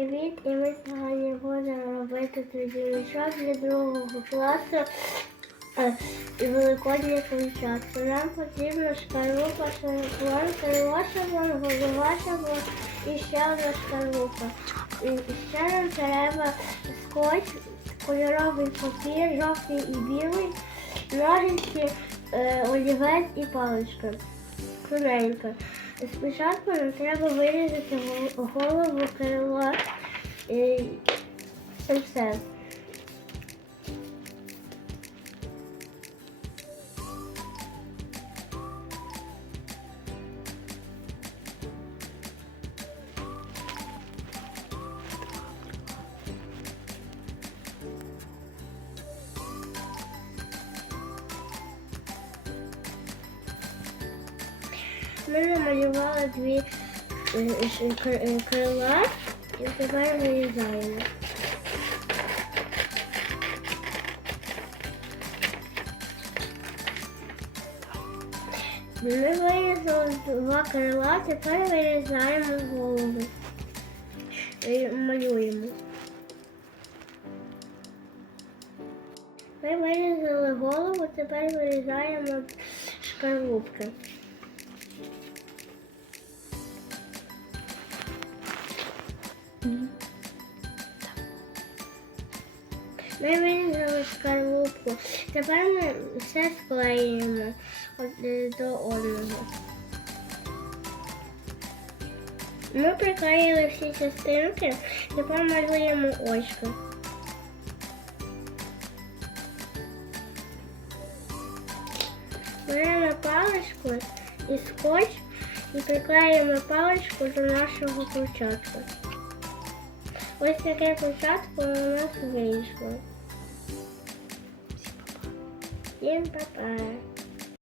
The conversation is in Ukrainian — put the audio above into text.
Привіт! І ми сьогодні будемо робити мішок для другого класу е, і великодні кончатки. Нам потрібна шкарлупа, шаблон, крило голова шаблон і ще одна шкарлупа. І ще нам треба скотч, кольоровий папір, жовтий і білий, ножиці, е, олівець і паличка. Тоненько. Спочатку нам треба вирізати голову крила і все. Ми намалювали дві е, кр- е, крила і тепер вирізаємо. Ми вирізали два крила, тепер вирізаємо голову. І малюємо. Ми вирізали голову, тепер вирізаємо шкарлупки. Ми вирізали шкарлупку. Тепер ми все склеїмо до одного. Ми приклеїли всі частинки, тепер малюємо очки. Беремо паличку і скотч і приклеїмо паличку до нашого початку. Ось таке початку у нас вийшло. Всім па-па.